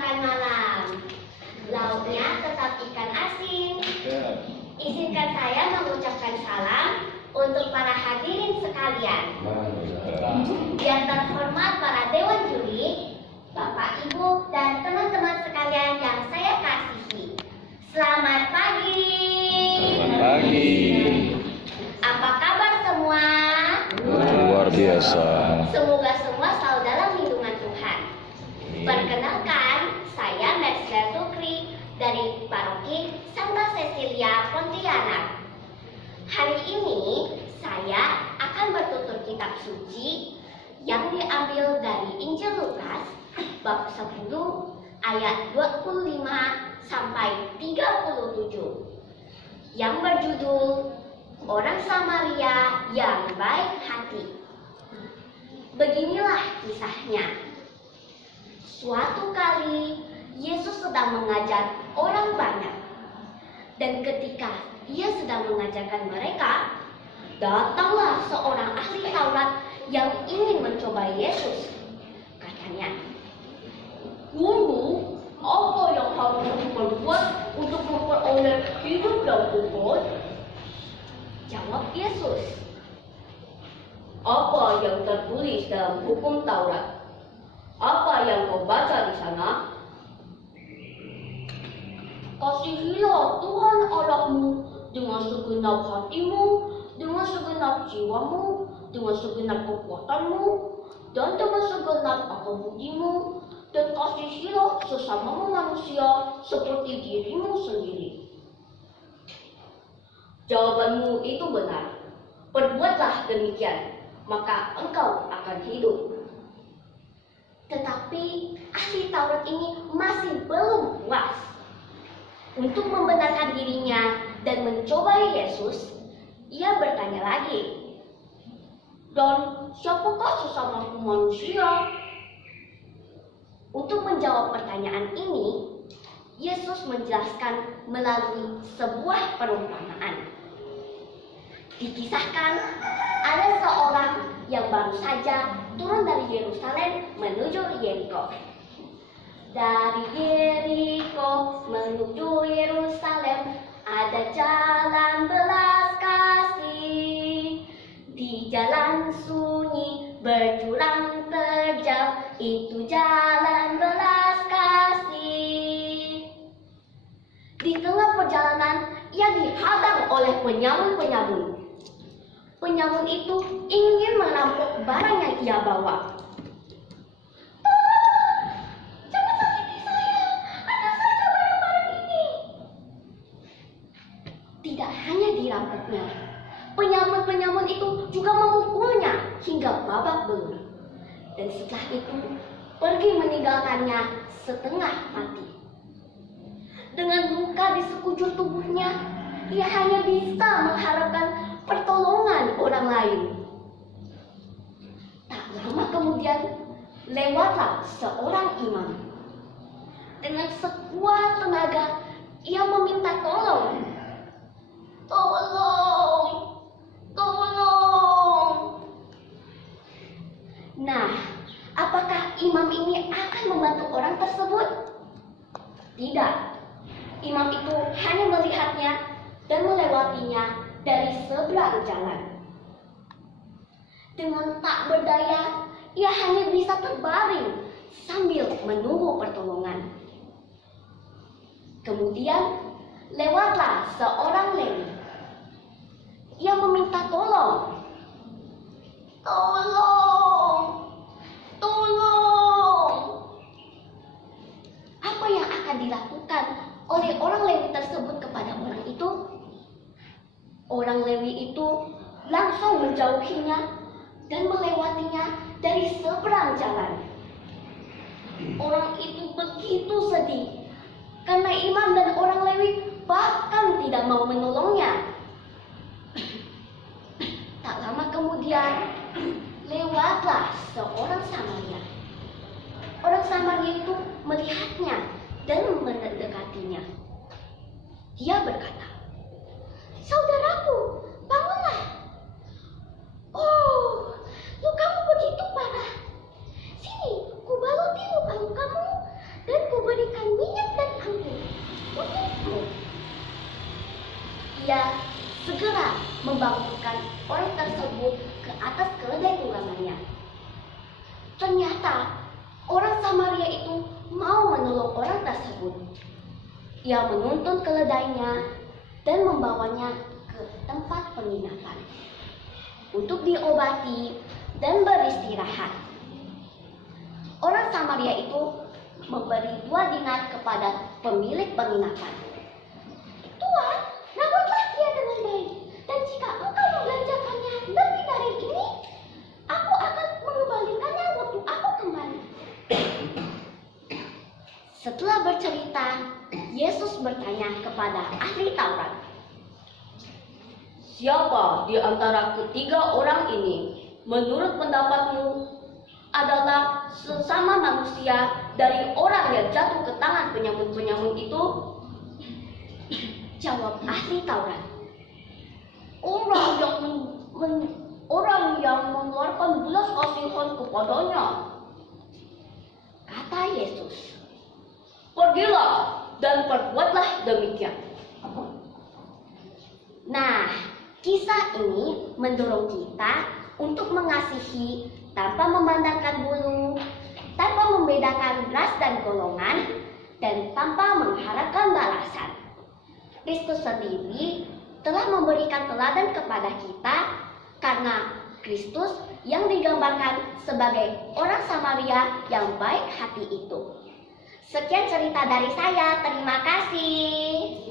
makan malam. Lauknya tetap ikan asin. Izinkan saya mengucapkan salam untuk para hadirin sekalian. Yang terhormat para dewan juri, Bapak, Ibu, dan teman-teman sekalian yang saya kasihi. Selamat pagi. Selamat pagi. Apa kabar semua? Luar biasa. Semoga semua selalu dalam lindungan Tuhan. Perkenalkan, saya Maxwell Sukri dari Paroki Santa Cecilia Pontianak. Hari ini saya akan bertutur kitab suci yang diambil dari Injil Lukas bab 10 ayat 25 sampai 37 yang berjudul Orang Samaria yang Baik Hati. Beginilah kisahnya. Suatu kali Yesus sedang mengajar orang banyak, dan ketika ia sedang mengajarkan mereka, datanglah seorang ahli Taurat yang ingin mencoba Yesus. Katanya, "Guru, apa yang harus diperbuat untuk memperoleh hidup yang kekal?" Jawab Yesus, "Apa yang tertulis dalam hukum Taurat? Apa yang kau baca di sana?" "Kasihilah Tuhan Allahmu dengan segenap hatimu, dengan segenap jiwamu, dengan segenap kekuatanmu, dan dengan segenap akal budimu, dan kasihilah sesamamu manusia seperti dirimu sendiri." Jawabanmu itu benar. Perbuatlah demikian, maka engkau akan hidup. Tetapi ahli Taurat ini masih belum puas. Untuk membenarkan dirinya dan mencoba Yesus, ia bertanya lagi, "Dan siapakah sesamaku manusia?" Untuk menjawab pertanyaan ini, Yesus menjelaskan melalui sebuah perumpamaan. Dikisahkan ada seorang yang baru saja turun dari Yerusalem menuju Yeriko. Dari Yeriko menuju Yerusalem ada jalan belas kasih. Di jalan sunyi berjurang terjal, itu jalan belas kasih. Di tengah perjalanan ia dihadang oleh penyamun-penyamun. Penyamun itu ingin merampok barang yang ia bawa. "Tolong, jangan sakiti saya, ada saja barang-barang ini." Tidak hanya dirampoknya, penyamun-penyamun itu juga memukulnya hingga babak belur. Dan setelah itu pergi meninggalkannya setengah mati. Dengan luka di sekujur tubuhnya, ia hanya bisa mengharapkan pertolongan orang lain. Tak lama kemudian, lewatlah seorang imam. Dengan sekuat tenaga, ia meminta tolong. "Tolong, tolong." Nah, apakah imam ini akan membantu orang tersebut? Tidak. Imam itu hanya melihatnya dan melewatinya dari seberang jalan. Dengan tak berdaya, ia hanya bisa terbaring sambil menunggu pertolongan. Kemudian lewatlah seorang Lewi. Ia meminta tolong. "Tolong, tolong." Apa yang akan dilakukan oleh orang Lewi tersebut kepada orang itu? Orang Lewi itu langsung menjauhinya dan melewatinya dari seberang jalan. Orang itu begitu sedih karena imam dan orang Lewi bahkan tidak mau menolongnya. Tak lama kemudian lewatlah seorang Samaria. Orang Samaria itu melihatnya dan mendekatinya. Dia berkata, "Saudaraku, bangunlah. Oh, lukamu begitu parah. Sini, kubaluti luka-lukamu dan kuberi Ia menuntun keledainya dan membawanya ke tempat penginapan untuk diobati dan beristirahat. Orang Samaria itu memberi 2 dinar kepada pemilik penginapan. Tuan, rawatlah dia dengan baik, dan jika engkau membelanjakannya lebih dari ini, aku akan mengembalikannya waktu aku kembali. Setelah bercerita, Yesus bertanya kepada ahli Taurat, "Siapa di antara ketiga orang ini menurut pendapatmu adalah sesama manusia dari orang yang jatuh ke tangan penyamun-penyamun itu?" Jawab ahli Taurat, orang yang mengeluarkan belas kasihan kepadanya." Kata Yesus, "Pergilah dan perbuatlah demikian." Nah, kisah ini mendorong kita untuk mengasihi tanpa memandangkan bulu, tanpa membedakan ras dan golongan, dan tanpa mengharapkan balasan. Kristus sendiri telah memberikan teladan kepada kita karena Kristus yang digambarkan sebagai orang Samaria yang baik hati itu. Sekian cerita dari saya, terima kasih.